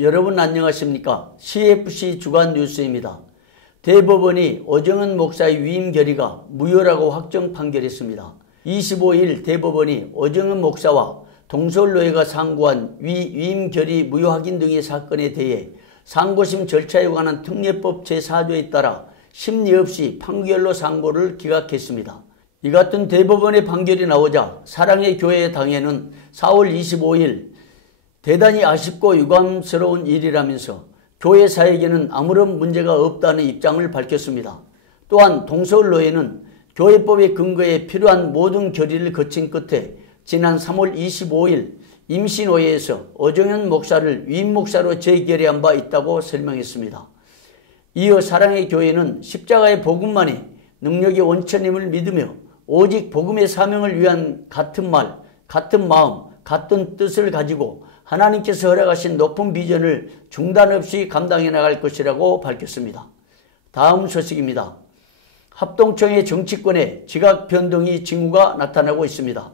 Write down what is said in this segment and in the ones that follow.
여러분 안녕하십니까? CFC 주간 뉴스입니다. 대법원이 오정은 목사의 위임 결의가 무효라고 확정 판결했습니다. 25일 대법원이 오정은 목사와 동서울노회가 상고한 위임 결의 무효 확인 등의 사건에 대해 상고심 절차에 관한 특례법 제4조에 따라 심리 없이 판결로 상고를 기각했습니다. 이 같은 대법원의 판결이 나오자 사랑의 교회 당회는 4월 25일 대단히 아쉽고 유감스러운 일이라면서 교회사에게는 아무런 문제가 없다는 입장을 밝혔습니다. 또한 동서울노회는 교회법의 근거에 필요한 모든 결의를 거친 끝에 지난 3월 25일 임시노회에서 오정현 목사를 위임 목사로 재결의한 바 있다고 설명했습니다. 이어 사랑의 교회는 십자가의 복음만이 능력의 원천임을 믿으며 오직 복음의 사명을 위한 같은 말, 같은 마음, 같은 뜻을 가지고 하나님께서 허락하신 높은 비전을 중단 없이 감당해 나갈 것이라고 밝혔습니다. 다음 소식입니다. 합동청의 정치권에 지각 변동이 징후가 나타나고 있습니다.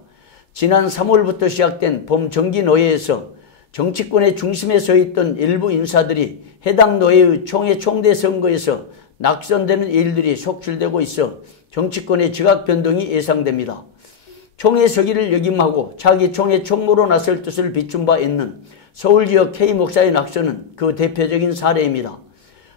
지난 3월부터 시작된 봄 정기노회에서 정치권의 중심에 서 있던 일부 인사들이 해당 노회의 총회 총대 선거에서 낙선되는 일들이 속출되고 있어 정치권의 지각 변동이 예상됩니다. 총회 서기를 역임하고 차기 총회 총무로 나설 뜻을 비춘 바 있는 서울지역 K 목사의 낙선은 그 대표적인 사례입니다.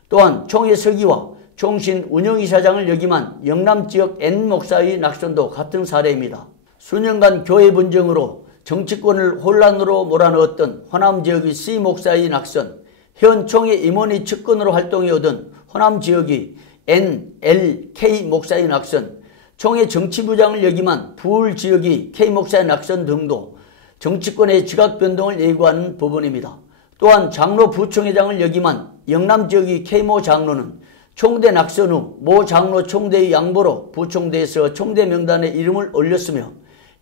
또한 총회 서기와 총신 운영이사장을 역임한 영남지역 N 목사의 낙선도 같은 사례입니다. 수년간 교회 분쟁으로 정치권을 혼란으로 몰아넣었던 호남지역의 C 목사의 낙선, 현 총회 임원의 측근으로 활동해오던 호남지역의 N, L, K 목사의 낙선, 총회 정치부장을 역임한 부울지역의 K 목사의 낙선 등도 정치권의 지각 변동을 예고하는 부분입니다. 또한 장로 부총회장을 역임한 영남지역의 K모 장로는 총대 낙선 후 모 장로 총대의 양보로 부총대에서 총대 명단에 이름을 올렸으며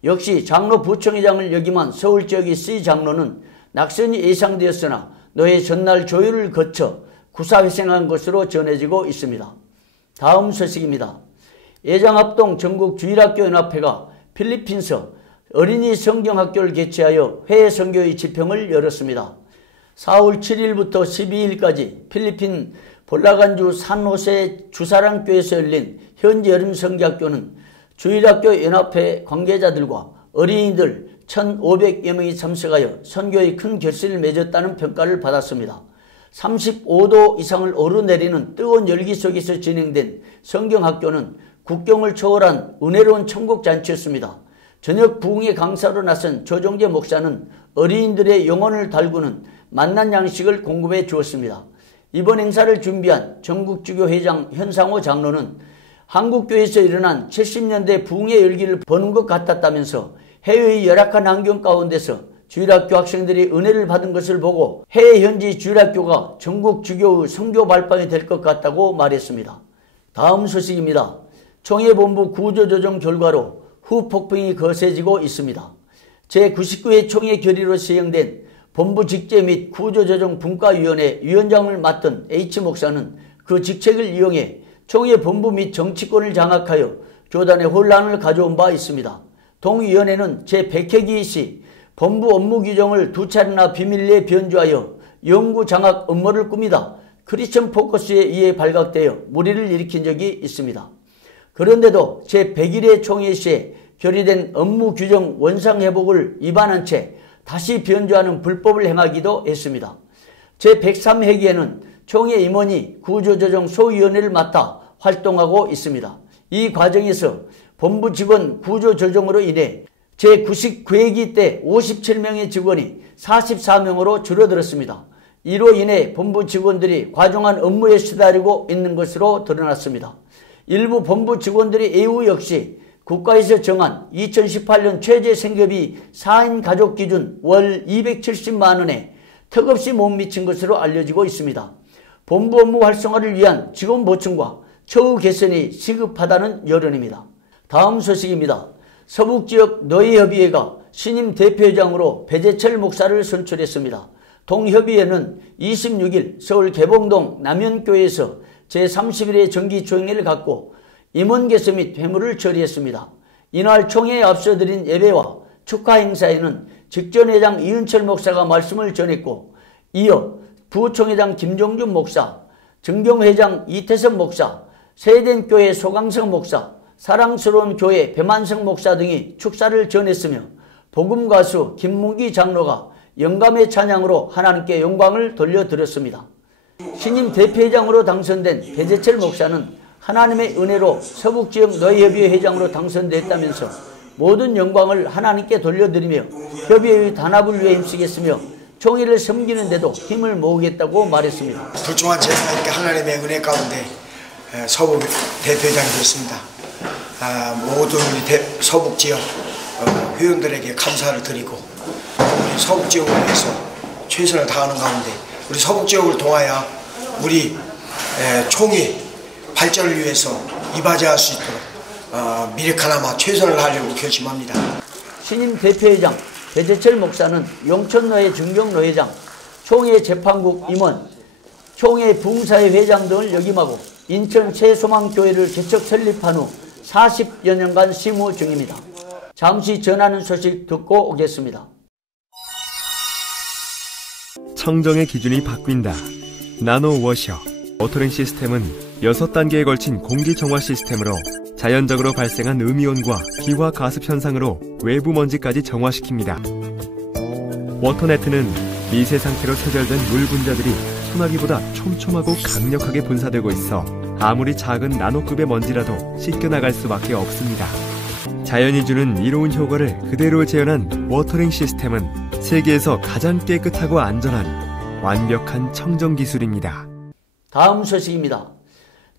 역시 장로 부총회장을 역임한 서울지역의 C 장로는 낙선이 예상되었으나 노회 전날 조율을 거쳐 구사회생한 것으로 전해지고 있습니다. 다음 소식입니다. 예장합동 전국주일학교연합회가 필리핀서 어린이 성경학교를 개최하여 해외 선교의 집회를 열었습니다. 4월 7일부터 12일까지 필리핀 볼라간주 산호세 주사랑교에서 열린 현지 여름 성경학교는 주일학교 연합회 관계자들과 어린이들 1,500여 명이 참석하여 선교의 큰 결실을 맺었다는 평가를 받았습니다. 35도 이상을 오르내리는 뜨거운 열기 속에서 진행된 성경학교는 국경을 초월한 은혜로운 천국잔치였습니다. 저녁 부흥의 강사로 나선 조정재 목사는 어린이들의 영혼을 달구는 만난 양식을 공급해 주었습니다. 이번 행사를 준비한 전국주교회장 현상호 장로는 한국교회에서 일어난 70년대 부흥의 열기를 보는 것 같았다면서 해외의 열악한 환경 가운데서 주일학교 학생들이 은혜를 받은 것을 보고 해외 현지 주일학교가 전국주교의 선교 발판이 될 것 같다고 말했습니다. 다음 소식입니다. 총회본부 구조조정 결과로 후폭풍이 거세지고 있습니다. 제99회 총회 결의로 시행된 본부 직제 및 구조조정 분과위원회 위원장을 맡은 H 목사는 그 직책을 이용해 총회 본부 및 정치권을 장악하여 교단의 혼란을 가져온 바 있습니다. 동위원회는 제100회기 시 본부 업무 규정을 2차례나 비밀리에 변조하여 연구 장악 음모를 꾸미다 크리스천 포커스에 의해 발각되어 물의를 일으킨 적이 있습니다. 그런데도 제100일의 총회 시에 결의된 업무 규정 원상회복을 위반한 채 다시 변조하는 불법을 행하기도 했습니다. 제103회기에는 총회 임원이 구조조정 소위원회를 맡아 활동하고 있습니다. 이 과정에서 본부 직원 구조조정으로 인해 제99회기 때 57명의 직원이 44명으로 줄어들었습니다. 이로 인해 본부 직원들이 과중한 업무에 시달리고 있는 것으로 드러났습니다. 일부 본부 직원들의 애우 역시 국가에서 정한 2018년 최저 생계비 4인 가족 기준 월 270만 원에 턱없이 못 미친 것으로 알려지고 있습니다. 본부 업무 활성화를 위한 직원 보충과 처우 개선이 시급하다는 여론입니다. 다음 소식입니다. 서북지역 노예협의회가 신임 대표회장으로 배재철 목사를 선출했습니다. 동협의회는 26일 서울 개봉동 남현교회에서 제31회 정기총회를 갖고 임원 개수 및 회무를 처리했습니다. 이날 총회에 앞서 드린 예배와 축하 행사에는 직전회장 이은철 목사가 말씀을 전했고 이어 부총회장 김종준 목사, 정경회장 이태선 목사, 세덴교회 소강성 목사, 사랑스러운 교회 배만성 목사 등이 축사를 전했으며 복음가수 김문기 장로가 영감의 찬양으로 하나님께 영광을 돌려드렸습니다. 신임 대표회장으로 당선된 배재철 목사는 하나님의 은혜로 서북지역 노예협의회 회장으로 당선됐다면서 모든 영광을 하나님께 돌려드리며 협의회의 단합을 위해 힘쓰겠으며 총회를 섬기는 데도 힘을 모으겠다고 말했습니다. 불중한 제가 하나님의 은혜 가운데 서북 대표회장이 됐습니다. 모든 우리 서북 지역 회원들에게 감사를 드리고 우리 서북 지역을 위해서 최선을 다하는 가운데 우리 서북 지역을 통하여 우리 총회 발전을 위해서 이바지할 수 있도록 미래카나마 최선을 다하려고 결심합니다. 신임 대표회장 배재철 목사는 용천노회 중경노회장, 총회 재판국 임원, 총회 붕사회 회장 등을 역임하고 인천 새소망교회를 개척 설립한 후 40여 년간 심우 중입니다. 잠시 전하는 소식 듣고 오겠습니다. 청정의 기준이 바뀐다. 나노워셔 워터링 시스템은 6단계에 걸친 공기정화 시스템으로 자연적으로 발생한 음이온과 기화 가습 현상으로 외부 먼지까지 정화시킵니다. 워터네트는 미세 상태로 체결된 물 분자들이 소나기보다 촘촘하고 강력하게 분사되고 있어 아무리 작은 나노급의 먼지라도 씻겨나갈 수밖에 없습니다. 자연이 주는 이로운 효과를 그대로 재현한 워터링 시스템은 세계에서 가장 깨끗하고 안전한 완벽한 청정 기술입니다. 다음 소식입니다.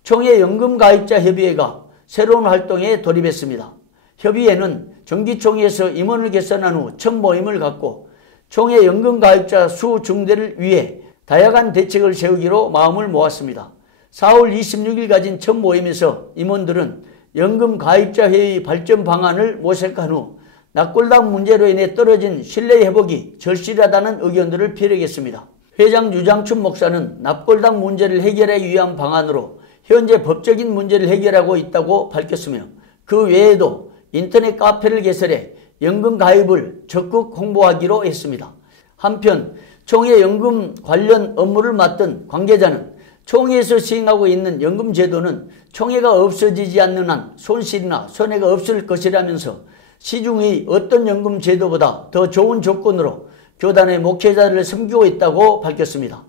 총회 연금가입자 협의회가 새로운 활동에 돌입했습니다. 협의회는 정기총회에서 임원을 개선한 후 첫 모임을 갖고 총회 연금가입자 수 증대를 위해 다양한 대책을 세우기로 마음을 모았습니다. 4월 26일 가진 첫 모임에서 임원들은 연금가입자회의 발전 방안을 모색한 후 낙골당 문제로 인해 떨어진 신뢰 회복이 절실하다는 의견들을 피력했습니다. 회장 유장춘 목사는 납골당 문제를 해결하기 위한 방안으로 현재 법적인 문제를 해결하고 있다고 밝혔으며 그 외에도 인터넷 카페를 개설해 연금 가입을 적극 홍보하기로 했습니다. 한편 총회 연금 관련 업무를 맡은 관계자는 총회에서 시행하고 있는 연금 제도는 총회가 없어지지 않는 한 손실이나 손해가 없을 것이라면서 시중의 어떤 연금 제도보다 더 좋은 조건으로 교단의 목회자들을 섬기고 있다고 밝혔습니다.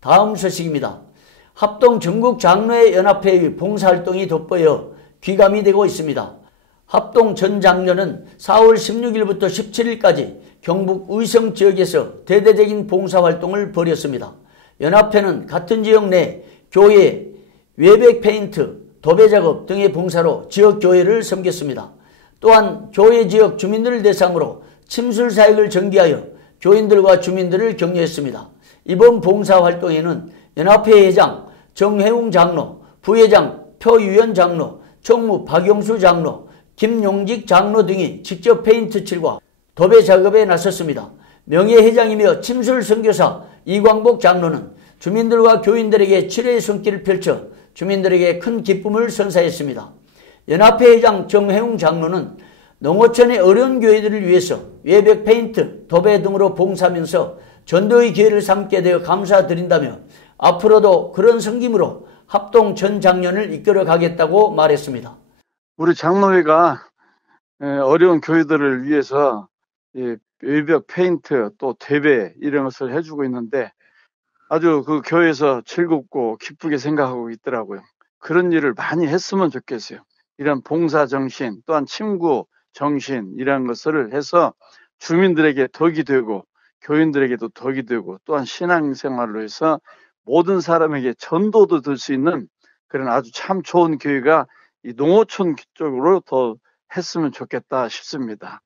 다음 소식입니다. 합동 전국 장로회 연합회의 봉사활동이 돋보여 귀감이 되고 있습니다. 합동 전 장로는 4월 16일부터 17일까지 경북 의성 지역에서 대대적인 봉사활동을 벌였습니다. 연합회는 같은 지역 내 교회, 외벽 페인트, 도배 작업 등의 봉사로 지역 교회를 섬겼습니다. 또한 교회 지역 주민들을 대상으로 침술 사역을 전개하여 교인들과 주민들을 격려했습니다. 이번 봉사활동에는 연합회 회장 정혜웅 장로, 부회장 표유연 장로, 총무 박용수 장로, 김용직 장로 등이 직접 페인트 칠과 도배 작업에 나섰습니다. 명예회장이며 침술 선교사 이광복 장로는 주민들과 교인들에게 치료의 손길을 펼쳐 주민들에게 큰 기쁨을 선사했습니다. 연합회 회장 정혜웅 장로는 농어촌의 어려운 교회들을 위해서 외벽 페인트, 도배 등으로 봉사하면서 전도의 기회를 삼게 되어 감사드린다며 앞으로도 그런 섬김으로 합동 전 장년을 이끌어 가겠다고 말했습니다. 우리 장로회가 어려운 교회들을 위해서 외벽 페인트 또 대배 이런 것을 해주고 있는데 아주 그 교회에서 즐겁고 기쁘게 생각하고 있더라고요. 그런 일을 많이 했으면 좋겠어요. 이런 봉사정신 또한 친구 정신 이런 것을 해서 주민들에게 덕이 되고 교인들에게도 덕이 되고 또한 신앙생활로 해서 모든 사람에게 전도도 될 수 있는 그런 아주 참 좋은 교회가 이 농어촌 쪽으로 더 했으면 좋겠다 싶습니다.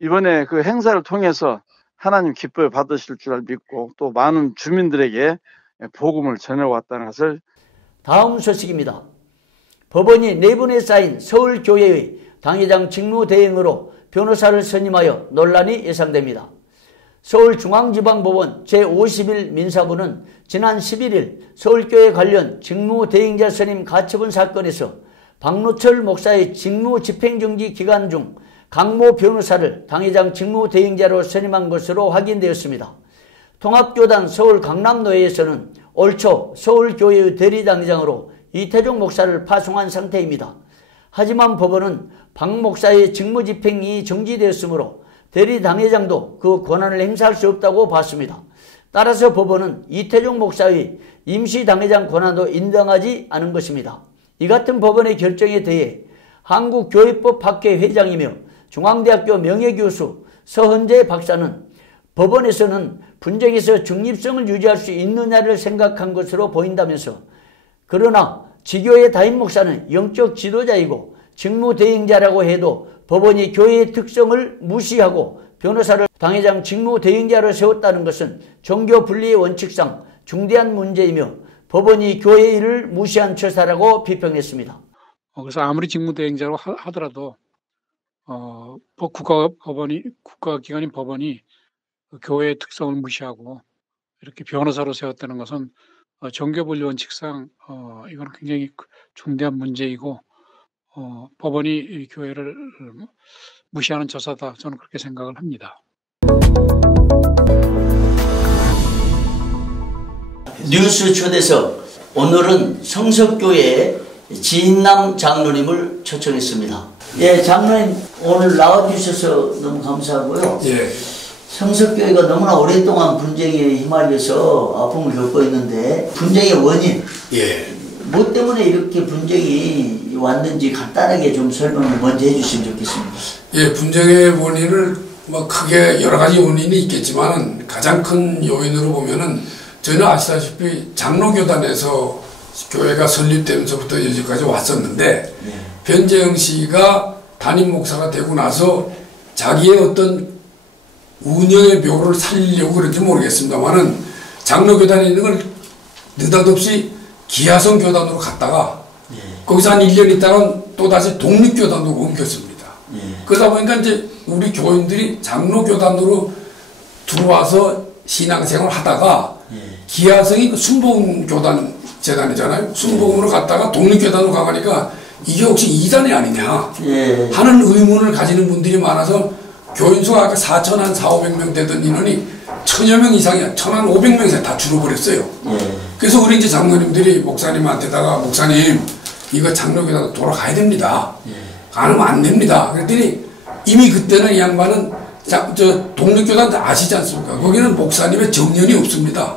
이번에 그 행사를 통해서 하나님 기뻐 받으실 줄 믿고 또 많은 주민들에게 복음을 전해왔다는 것을. 다음 소식입니다. 법원이 내분에 쌓인 서울교회의 당회장 직무대행으로 변호사를 선임하여 논란이 예상됩니다. 서울중앙지방법원 제51 민사부는 지난 11일 서울교회 관련 직무대행자 선임 가처분 사건에서 박노철 목사의 직무집행정지 기간 중 강모 변호사를 당회장 직무대행자로 선임한 것으로 확인되었습니다. 통합교단 서울 강남노회에서는 올 초 서울교회의 대리당회장으로 이태종 목사를 파송한 상태입니다. 하지만 법원은 박 목사의 직무집행이 정지되었으므로 대리당회장도 그 권한을 행사할 수 없다고 봤습니다. 따라서 법원은 이태종 목사의 임시당회장 권한도 인정하지 않은 것입니다. 이 같은 법원의 결정에 대해 한국교회법 학회 회장이며 중앙대학교 명예교수 서헌재 박사는 법원에서는 분쟁에서 중립성을 유지할 수 있느냐를 생각한 것으로 보인다면서, 그러나 지교의 담임 목사는 영적 지도자이고 직무대행자라고 해도 법원이 교회의 특성을 무시하고 변호사를 당회장 직무대행자로 세웠다는 것은 종교 분리의 원칙상 중대한 문제이며 법원이 교회의 일을 무시한 처사라고 비평했습니다. 그래서 아무리 직무대행자로 하더라도 국가기관인 법원이 교회의 특성을 무시하고 이렇게 변호사로 세웠다는 것은 종교분리 원칙상 이건 굉장히 중대한 문제이고 법원이 이 교회를 무시하는 처사다, 저는 그렇게 생각을 합니다. 뉴스 초대석, 오늘은 성석교회 지인남 장로님을 초청했습니다. 예, 장로님 오늘 나와주셔서 너무 감사하고요. 예. 성석교회가 너무나 오랫동안 분쟁에 휘말려서 아픔을 겪고 있는데, 분쟁의 원인, 예. 뭐 때문에 이렇게 분쟁이 왔는지 간단하게 좀 설명을 먼저 해주시면 좋겠습니다. 예, 분쟁의 원인을 뭐 크게 여러 가지 원인이 있겠지만 가장 큰 요인으로 보면은 저희는 아시다시피 장로교단에서 교회가 설립되면서부터 여기까지 왔었는데, 변재영 씨가 담임 목사가 되고 나서 자기의 어떤 운영의 묘를 살리려고 그런지 모르겠습니다만은 장로교단에 있는 걸 느닷없이 기하성 교단으로 갔다가 거기서 한 1년 있다가 또다시 독립교단으로 옮겼습니다. 그러다 보니까 이제 우리 교인들이 장로교단으로 들어와서 신앙생활을 하다가 기하성이 순복음교단 재단이잖아요. 순복음으로 갔다가 독립교단으로 가니까 이게 혹시 이단이 아니냐 하는 의문을 가지는 분들이 많아서 교인 수가 아까 4,500명 되던 인원이 1,000여 명 이상이야. 1,500명 이상 다 줄어버렸어요. 그래서 우리 이제 장로님들이 목사님한테다가, 목사님 이거 장로교단 돌아가야 됩니다. 안 하면 안 됩니다. 그랬더니 이미 그때는 이 양반은 저 독립교단 아시지 않습니까? 거기는 목사님의 정년이 없습니다.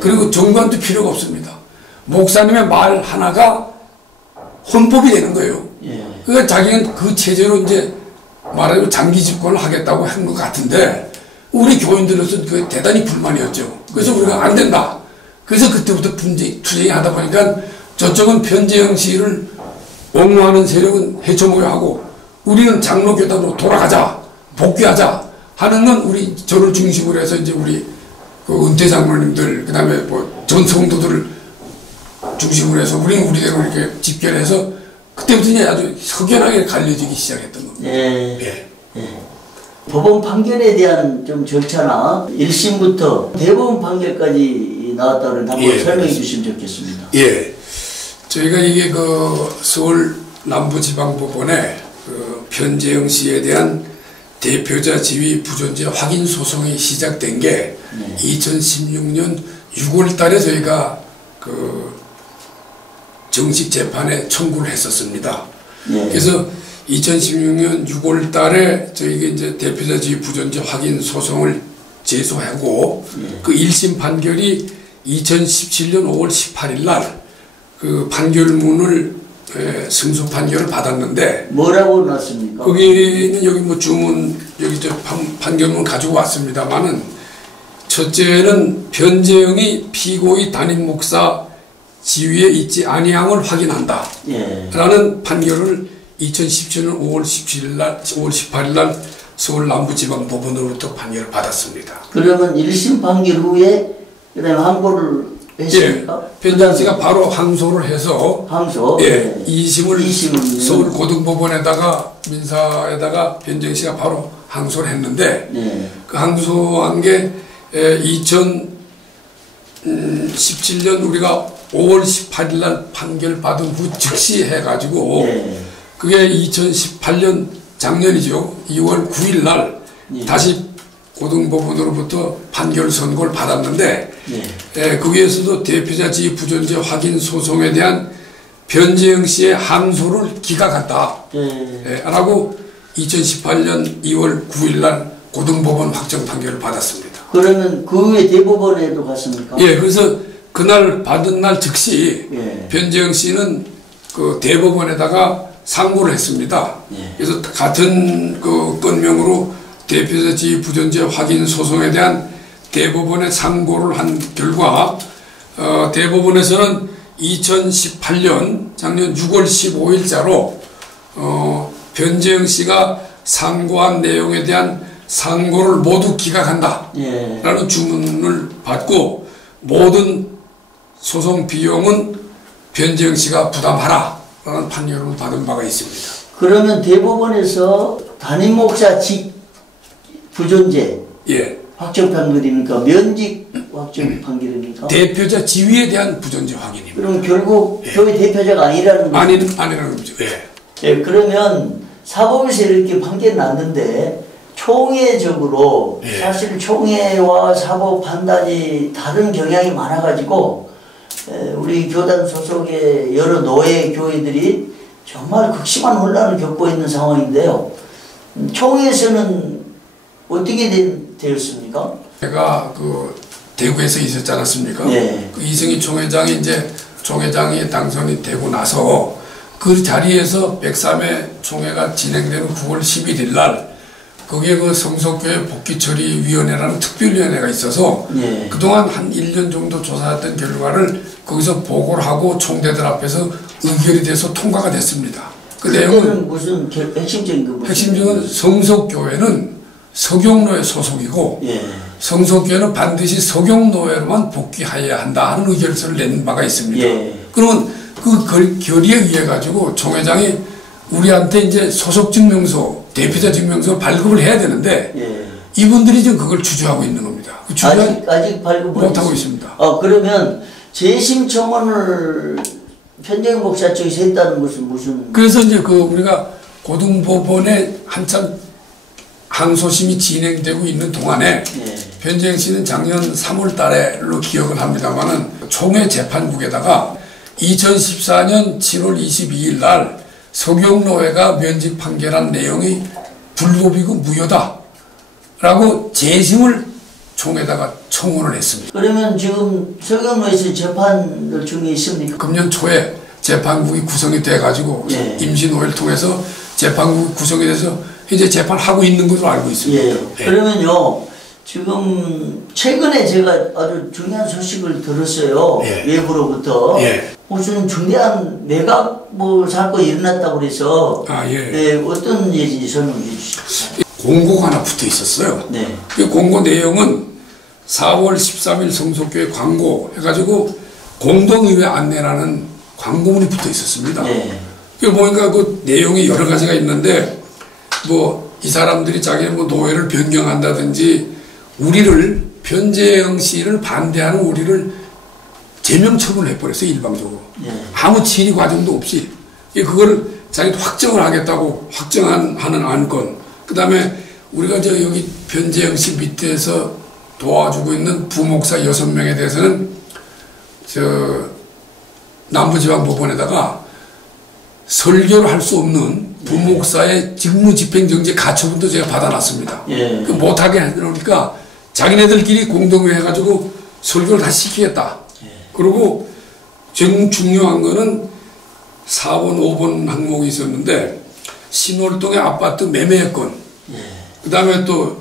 그리고 정관도 필요가 없습니다. 목사님의 말 하나가 헌법이 되는 거예요. 그러니까 자기는 그 체제로 이제 말하자면 장기 집권을 하겠다고 한 것 같은데, 우리 교인들로서 그 대단히 불만이었죠. 그래서 우리가 안 된다. 그래서 그때부터 투쟁이 하다 보니까 저쪽은 변재영 씨를 옹호하는 세력은 해쳐모여 하고, 우리는 장로교단으로 돌아가자, 복귀하자 하는 건 우리 저를 중심으로 해서 이제 우리 그 은퇴 장로님들, 그 다음에 뭐 전 성도들을 중심으로 해서 우리는 우리대로 이렇게 집결해서 그때부터 이제 아주 석연하게 갈려지기 시작했던 겁니다. 법원 판결에 대한 좀 절차나 1심부터 대법원 판결까지 나왔다 그러는데 한번 설명해 주시면 좋겠습니다. 예. 저희가 이게 그 서울 남부지방법원에 그 변재영 씨에 대한 대표자 지위 부존재 확인 소송이 시작된 게 2016년 6월 달에 저희가 그 정식 재판에 청구를 했었습니다. 그래서 2016년 6월 달에 저희가 이제 대표자 지위 부존재 확인 소송을 제소하고 그 1심 판결이 2017년 5월 18일 날 그 판결문을 승소 판결을 받았는데, 뭐라고 났습니까? 거기는 여기 뭐 주문 여기 저 판결문 가지고 왔습니다만은, 첫째는 변재영이 피고의 담임 목사 지위에 있지 아니함을 확인한다 라는 판결을 2017년 5월 18일 날 서울 남부지방법원으로부터 판결을 받았습니다. 그러면 1심 판결 후에 그다음에 항고를 했습니까? 변재영 씨가 바로 항소를 해서 2심을 서울 고등법원에다가 민사에다가 변재영 씨가 바로 항소를 했는데, 그 항소한 게 2017년 우리가 5월 18일 날 판결 받은 후 즉시 해가지고 그게 2018년 작년이죠. 2월 9일 날 다시 고등법원으로부터 판결 선고를 받았는데 거기에서도 대표자 지위 부존재 확인 소송에 대한 변재영 씨의 항소를 기각한다 라고 2018년 2월 9일 날 고등법원 확정 판결을 받았습니다. 그러면 그 후에 대법원에도 갔습니까? 예, 그래서 그날 받은 날 즉시 변재영 씨는 그 대법원에다가 상고를 했습니다. 그래서 같은 그 건명으로 대표자 지위 부존재 확인 소송에 대한 대법원의 상고를 한 결과 대법원에서는 2018년 작년 6월 15일자로 변재영 씨가 상고한 내용에 대한 상고를 모두 기각한다 라는 주문을 받고 모든 소송 비용은 변재영 씨가 부담하라 라는 판결을 받은 바가 있습니다. 그러면 대법원에서 담임 목사 직 부존재 확정 판결입니까? 면직 확정 판결입니까? 대표자 지위에 대한 부존재 확인입니다. 그럼 결국 교회 대표자가 아니라는 거죠? 아니라는 거죠. 그러면 사법에서 이렇게 판결이 났는데 총회적으로 사실 총회와 사법 판단이 다른 경향이 많아가지고 우리 교단 소속의 여러 노예 교회들이 정말 극심한 혼란을 겪고 있는 상황인데요. 총회에서는 어떻게 되었습니까? 제가 그 대구에서 있었지 않았습니까? 그 이승희 총회장이 이제 총회장이 당선이 되고 나서 그 자리에서 103회 총회가 진행되는 9월 11일 날 거기에 그 성석교회 복귀처리위원회라는 특별위원회가 있어서 그동안 한 1년 정도 조사했던 결과를 거기서 보고를 하고 총대들 앞에서 의결이 돼서 통과가 됐습니다. 그 내용은 무슨 핵심적인 거 핵심적인 성석교회는 석용노회 소속이고 성석교회는 반드시 석용노회로만 복귀해야 한다 하는 의결서를 낸 바가 있습니다. 그러면 그 결의에 의해 가지고 총회장이 우리한테 이제 소속 증명서, 대표자 증명서 발급을 해야 되는데 이분들이 지금 그걸 주저하고 있는 겁니다. 아직 발급을 못하고 있습니다. 그러면 재심 청원을 변재영 목사 쪽에서 했다는 것은 무슨? 그래서 이제 그 우리가 고등법원에 한참 항소심이 진행되고 있는 동안에 변재영 씨는 작년 3월 달에로 기억을 합니다만은 총회 재판국에다가 2014년 7월 22일 날 석용노회가 면직 판결한 내용이 불법이고 무효다 라고 재심을 총에다가 청원을 했습니다. 그러면 지금 석용노회에서 재판 중에 있습니까? 금년 초에 재판국이 구성이 돼가지고 임시노회를 통해서 재판국이 구성이 돼서 이제 재판하고 있는 것으로 알고 있습니다. 그러면요, 지금 최근에 제가 아주 중요한 소식을 들었어요. 외부로부터. 무슨 중대한 매각 사건이 일어났다고 그래서 어떤 얘기인지 설명해 주시죠. 공고가 하나 붙어 있었어요. 그 공고 내용은 4월 13일 성속교회 광고 해가지고 공동의회 안내라는 광고문이 붙어 있었습니다. 그 보니까 그 내용이 여러 가지가 있는데 이 사람들이 자기는 노예를 변경한다든지 우리를 변재영 씨를 반대하는 우리를 제명 처분을 해버렸어요. 일방적으로. 아무 진위 과정도 없이 그거를 자기도 확정을 하겠다고 확정하는 안건. 그 다음에 우리가 여기 변재영 씨 밑에서 도와주고 있는 부목사 6명에 대해서는 남부지방법원에다가 설교를 할 수 없는 부목사의 직무집행정지 가처분도 제가 받아놨습니다. 그 못하게 해놓으니까 자기네들끼리 공동회의 해가지고 설교를 다시 시키겠다. 그리고 중요한 거는 4번, 5번 항목이 있었는데 신월동의 아파트 매매권. 그 다음에 또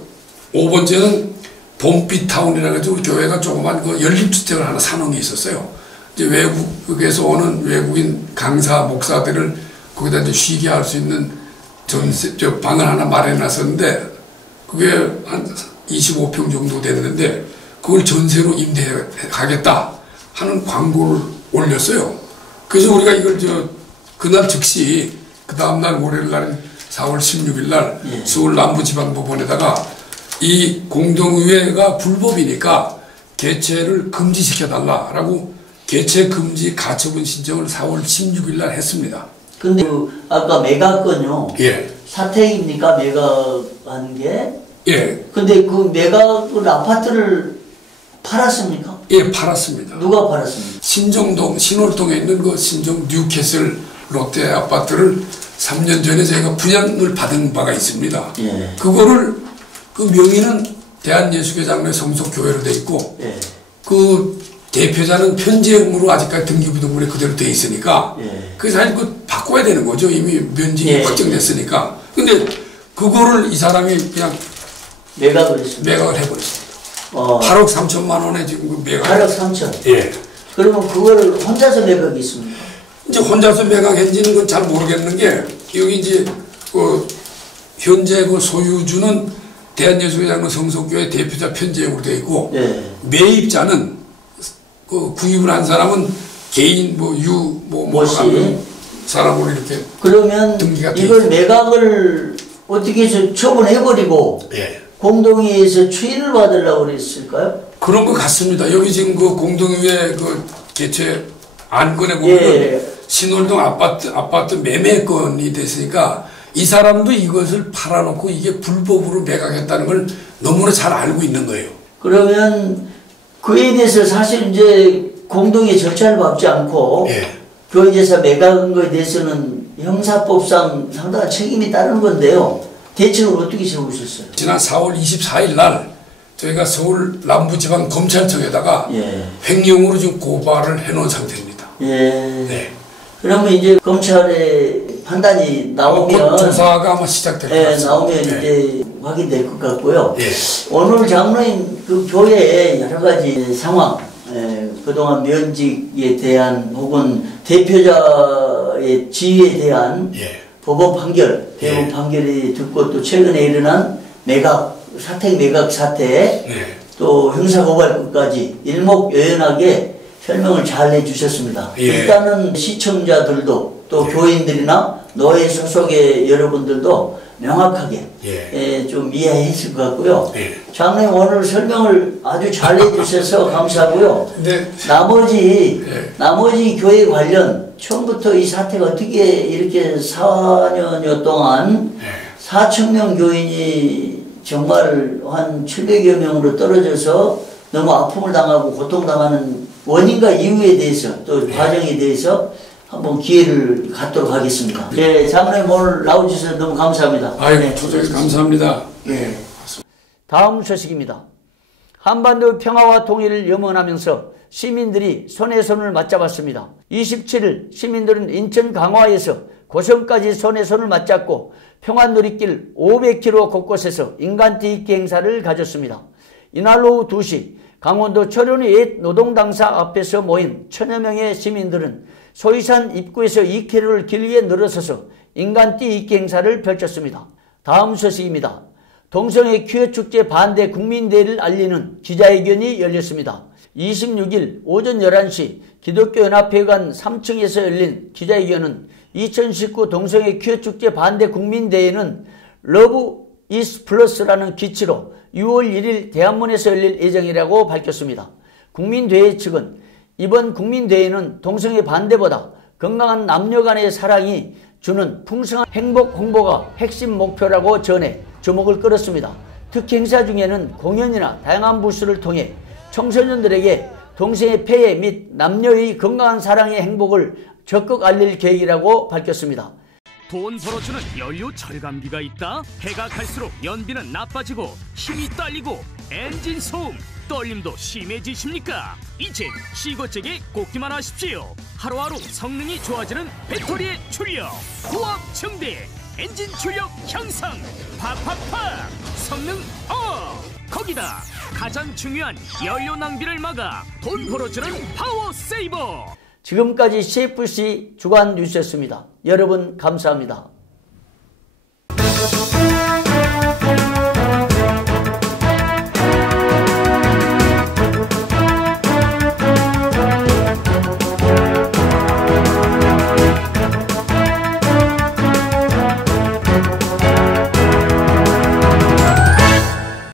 5번째는 봄빛타운이라 가지고 교회가 조그만 그 연립주택을 하나 사놓은 게 있었어요. 이제 외국에서 오는 외국인 강사, 목사들을 거기다 이제 쉬게 할 수 있는 방을 하나 마련해놨었는데 그게 한 25평 정도 됐는데 그걸 전세로 임대하겠다 하는 광고를 올렸어요. 그래서 우리가 이걸 그날 즉시 그 다음날 월요일날 4월 16일날 서울 남부지방법원에다가 이 공동의회가 불법이니까 개최를 금지시켜달라라고 개최 금지 가처분 신청을 4월 16일날 했습니다. 근데 아까 매각건요. 사택입니까? 매각한 게? 예. 근데 그 매각을 아파트를 팔았습니까? 예, 팔았습니다. 누가 팔았습니까? 신정동, 신월동에 있는 그 신정 뉴캐슬 롯데 아파트를 3년 전에 저희가 분양을 받은 바가 있습니다. 예. 그거를 그 명의는 대한예수교장로의 성속교회로 돼 있고 예. 그 대표자는 편지형으로 아직까지 등기부등본에 그대로 돼 있으니까 예. 그래서 사실 그 바꿔야 되는 거죠. 이미 면직이 예. 확정됐으니까. 근데 그거를 이 사람이 그냥 매각을 했습니다. 매각을 해버렸습니다. 8억 3천만 원에 지금 그 매각. 8억 3천. 예. 그러면 그거를 혼자서 매각이 있습니까? 이제 혼자서 매각했는지는 건 잘 모르겠는 게 여기 이제 그 현재 그 소유주는 대한예수교장로 성속교회 대표자 편지형으로 되어 있고 예. 매입자는 그 구입을 한 사람은 개인 뭐 씨. 사람으로 이렇게 그러면 등기가 돼 이걸 있어요. 매각을 어떻게 해서 처분해버리고 예. 공동위에서 추인을 받으려고 그랬을까요? 그런 것 같습니다. 여기 지금 그 공동위의 그 개최 안건에 보면 예. 신월동 아파트 매매 건이 됐으니까 이 사람도 이것을 팔아놓고 이게 불법으로 매각했다는 걸 너무나 잘 알고 있는 거예요. 그러면 그에 대해서 사실 이제 공동의 절차를 밟지 않고 예. 교회에서 매각한 것에 대해서는 형사법상 상당한 책임이 따르는 건데요. 대책을 어떻게 세우셨어요? 지난 4월 24일 날 저희가 서울 남부지방검찰청에다가 예. 횡령으로 지금 고발을 해놓은 상태입니다. 예. 네. 그러면 이제 검찰의 판단이 나오면 곧 조사가 아마 시작될 것 예, 같습니다. 나오면 네. 이제 확인될 것 같고요. 예. 오늘 장로인 그 교회의 여러 가지 상황, 그동안 면직에 대한 혹은 대표자의 지위에 대한 예. 법원 판결, 대법원 예. 판결이 듣고 또 최근에 일어난 매각, 사택 매각 사태, 네. 또 형사고발까지 일목요연하게 설명을 잘 해주셨습니다. 예. 일단은 시청자들도 또 예. 교인들이나 노예 소속의 여러분들도 명확하게 예. 좀 이해했을 것 같고요. 예. 장로님 오늘 설명을 아주 잘 해주셔서 감사하고요. 네. 나머지 교회 관련 처음부터 이 사태가 어떻게 이렇게 4년여 동안 4,000명 교인이 정말 한 700여 명으로 떨어져서 너무 아픔을 당하고 고통당하는 원인과 이유에 대해서 또 과정에 대해서 한번 기회를 갖도록 하겠습니다. 네, 장로님 오늘 나와주셔서 너무 감사합니다. 아이고, 네, 초대해서 감사합니다. 네. 다음 소식입니다. 한반도 평화와 통일을 염원하면서 시민들이 손에 손을 맞잡았습니다. 27일 시민들은 인천 강화에서 고성까지 손에 손을 맞잡고 평화누리길 500km 곳곳에서 인간티 있기 행사를 가졌습니다. 이날 오후 2시 강원도 철원의 옛 노동당사 앞에서 모인 1000여 명의 시민들은 소이산 입구에서 2km를 길게 늘어서서 인간띠 있기 행사를 펼쳤습니다. 다음 소식입니다. 동성애 퀴어축제 반대 국민대회를 알리는 기자회견이 열렸습니다. 26일 오전 11시 기독교연합회관 3층에서 열린 기자회견은 2019 동성애 퀴어축제 반대 국민대회는 러브 이스 플러스라는 기치로 6월 1일 대한문에서 열릴 예정이라고 밝혔습니다. 국민대회 측은 이번 국민대회는 동성애 반대보다 건강한 남녀 간의 사랑이 주는 풍성한 행복 홍보가 핵심 목표라고 전해 주목을 끌었습니다. 특히 행사 중에는 공연이나 다양한 부스를 통해 청소년들에게 동성애 폐해 및 남녀의 건강한 사랑의 행복을 적극 알릴 계획이라고 밝혔습니다. 돈 벌어주는 연료 절감기가 있다? 해가 갈수록 연비는 나빠지고 힘이 딸리고 엔진 소음, 떨림도 심해지십니까? 이젠 시거잭에 꽂기만 하십시오. 하루하루 성능이 좋아지는 배터리의 출력, 고압 증대, 엔진 출력 향상, 팍팍팍 성능 업! 거기다 가장 중요한 연료 낭비를 막아 돈 벌어주는 파워 세이버. 지금까지 CFC 주간 뉴스였습니다. 여러분 감사합니다.